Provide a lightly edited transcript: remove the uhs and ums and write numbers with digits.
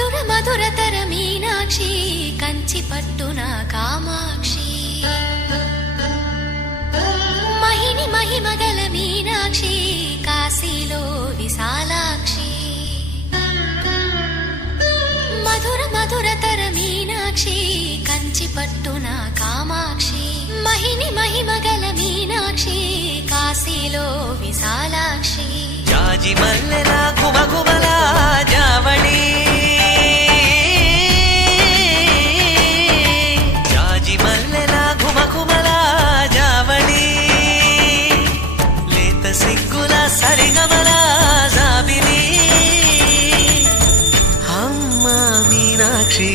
మధుర మధురతర మీనాక్షి కంచి పట్టున కామాక్షి మహిని మహిమగల మీనాక్షి కాశీలో విశాలాక్షి మధుర మధురతర మీనాక్షి కంచి పట్టున కామాక్షి మహిని మహిమగల మీనాక్షి కాశీలో విశాలాక్షి జాజి మల్లెల ఘుమఘుమల జావళి జాజి మల్లెల ఘుమఘుమల జావళి లేత సిగ్గుల సరిగమల జాబిలి అమ్మ మీనాక్షి